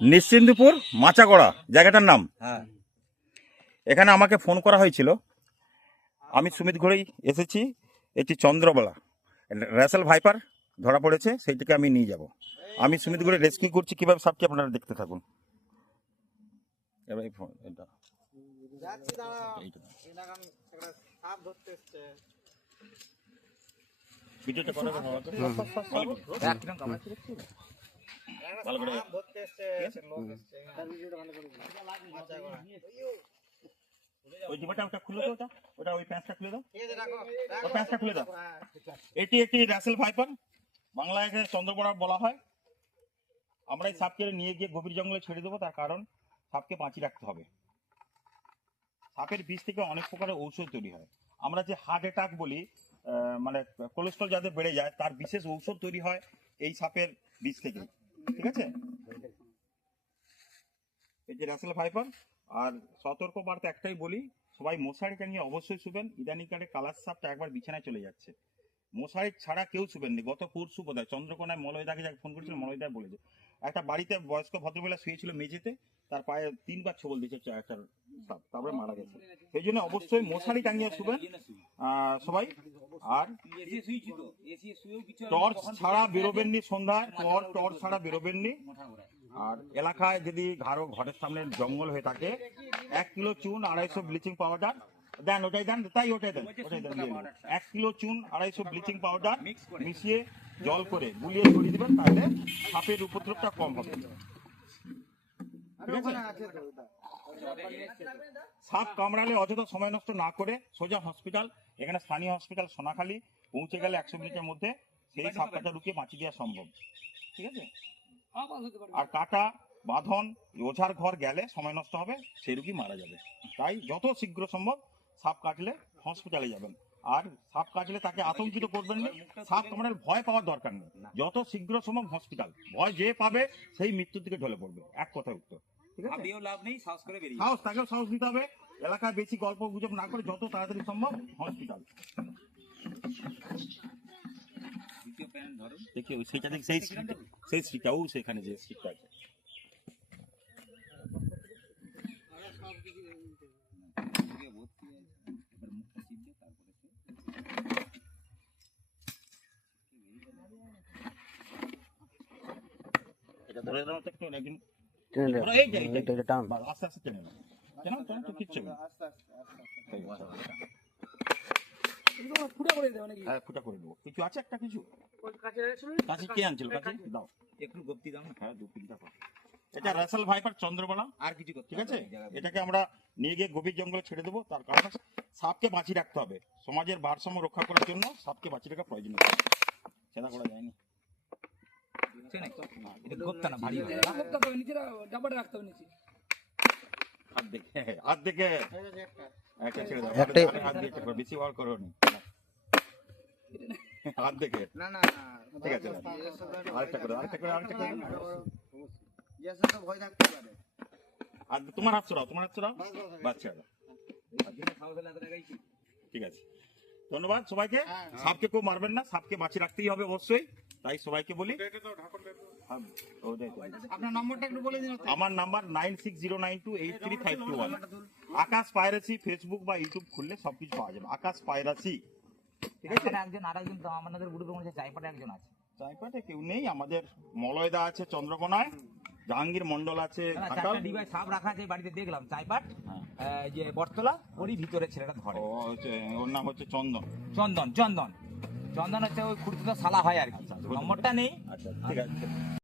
নিশ্চিন্দপুর মাচাগড়া জায়গাটার নাম। হ্যাঁ, এখানে আমাকে ফোন করা হয়েছিল। আমি সুমিত ঘোড়াই এসেছি। এটি চন্দ্রবলা র্যাসেল ভাইপার ধরা পড়েছে, সেইটিকে আমি নিয়ে যাব। আমি সুমিত ঘোড়াই রেস্কিউ করছি কীভাবে সাপকে, আপনারা দেখতে থাকুন। এবার এটা ভিডিওটা করা ভালো করে ওই ডিবাটা ওটা খুলে দাও, ওটা ওই প্যাঁচটা খুলে দাও, ওই প্যাঁচটা খুলে দাও। এটি একটি র্যাসেল ভাইপার, বাংলায় চন্দ্রবড়া বলা হয়। আমরা এই সাপকে নিয়ে গিয়ে গভীর জঙ্গলে ছেড়ে দেবো, তার কারণ সাপকে বাঁচিয়ে রাখতে হবে। সাপের বিষ থেকে অনেক প্রকারের ঔষধ তৈরি হয়। আমরা যে হার্ট অ্যাটাক বলি, মানে কোলেস্ট্রল যাদের বেড়ে যায়, তার বিশেষ ঔষধ তৈরি হয় এই সাপের বিষ থেকে। ঠিক আছে, এই যে র্যাসেল ভাইপার। আর সতর্ক বার্তা একটাই বলি, সবাই মশারি টাঙিয়ে অবশ্যই শুবেন। ইদানিকালে কালার সাপটা একবার বিছানায় চলে যাচ্ছে, মশারি ছাড়া কেউ শুবেননি। গত পরশু বোধহয় চন্দ্রকোনায় মলয়দাকে যাকে ফোন করেছিল, মলয়দা বলেছে একটা বাড়িতে বয়স্ক ভদ্রমহিলা শুয়েছিল মেঝেতে, তার পায়ে 3বার ছোবল দিয়েছে একটা সাপ, তারপরে মারা গেছে। সেই জন্য অবশ্যই মশারি টাঙিয়ে শুবেন সবাই। আর টর্চ ছাড়া বেরোবেননি সন্ধ্যায়, টর্চ ছাড়া বেরোবেননি। আর এলাকায় যদি ঘরের সামনে জঙ্গল হয়ে থাকে, 1 কিলো চুন 250 ব্লিচিং পাউডার দেন, ওটাই দেন, তাই ওটাই দেন, 1 কিলো চুন 250 ব্লিচিং পাউডার মিশিয়ে জল করে গুলিয়ে ছড়িয়ে দিবেন, তাহলে সাপের উপদ্রবটা কম হবে। ঠিক আছে, সাপ কামড়ালে অযথা সময় নষ্ট না করে সোজা হসপিটাল, এখানে স্থানীয় হসপিটাল সোনাখালী পৌঁছে গেলে 100 মিনিটের মধ্যে সেই সাপ কাটা ঢুকিয়ে বাঁচিয়ে দেওয়া সম্ভব। ঠিক আছে, আর কাটা বাঁধন ওঝার ঘর গেলে সময় নষ্ট হবে, সেই রোগী মারা যাবে। তাই যত শীঘ্র সম্ভব সাপ কাটলে হসপিটালে যাবেন। আর সাপ কাটলে তাকে আতঙ্কিত করবেন না, সাপ কামড়ালে ভয় পাওয়ার দরকার নেই। যত শীঘ্র সম্ভব হসপিটাল, ভয় যে পাবে সেই মৃত্যুর দিকে ঢলে পড়বে, এক কথায় উত্তর। ঠিক আছে, লাভ নেই, সাহস করে বেরিয়ে সাহস, তাকেও সাহস দিতে হবে। এলাকায় বেশি গল্প গুজব না করে যত তাড়াতাড়ি সম্ভব হসপিটাল। দেখি সেইটা দেখি, সেই স্ট্রিকটা ও সেখানে যে স্ট্রিকটা আছে। এটা ধরে নাও তো একটু, একদিন আস্তে আস্তে টেনে নাও, কেন তো কিচ্ছু না, ফুটা করে দেবো নাকি? হ্যাঁ, ফুটা করে দেবো। কিছু আছে, একটা কিছু কাছে কে আনছিল, কাছে দাও একটু গপ্তি দাও না। হ্যাঁ, 2-3টা পাও। এটা র্যাসেল ভাইপার চন্দ্রবলা, আর কিছু। ঠিক আছে, এটাকে আমরা নিয়ে গিয়ে গভীর জঙ্গলে ছেড়ে দেবো, তার কারণ সাপকে বাঁচিয়ে রাখতে হবে। সমাজের ভারসাম্য রক্ষা করার জন্য সাপকে বাঁচিয়ে রাখা প্রয়োজনীয়, সেটা করা যায়নি। হাত দেখে বেশি বার করো, হাত দেখে। ঠিক আছে, আরেকটা করে, আরেকটা করে, আরেকটা করে। তোমার হাত ছড়াও, তোমার হাত ছড়াও, বাচ্চা। ঠিক আছে, ধন্যবাদ সবাইকে। সাপকে কেউ মারবেন না, সাপকে বাঁচিয়ে রাখতেই হবে অবশ্যই, তাই সবাইকে বলি। আপনার নম্বরটা একটু বলে দিন। আমার নাম্বার 9609283521। আকাশ পায়রাসি ফেসবুক বা ইউটিউব খুললে সবকিছু পাওয়া যাবে, আকাশ পায়রাসি। ঠিক আছে, আরেকজন তো আমাদের গ্রুপে মনে হচ্ছে চাইপাটে একজন আছে। চাইপাটে কেউ নেই, আমাদের মলয়দা আছে চন্দ্রকোনায়, জাহাঙ্গীর মন্ডল আছে ঘাটাল। সাপ রাখা আছে বাড়িতে দেখলাম, চাইপাট যে বটতলা, ওরই ভিতরে ছেলেটা ধরে। ওর নাম হচ্ছে চন্দন। চন্দন চন্দন চন্দন হচ্ছে ওই খুঁড়িতে সালা হয় আর কি, নম্বরটা নেই। আচ্ছা, ঠিক আছে।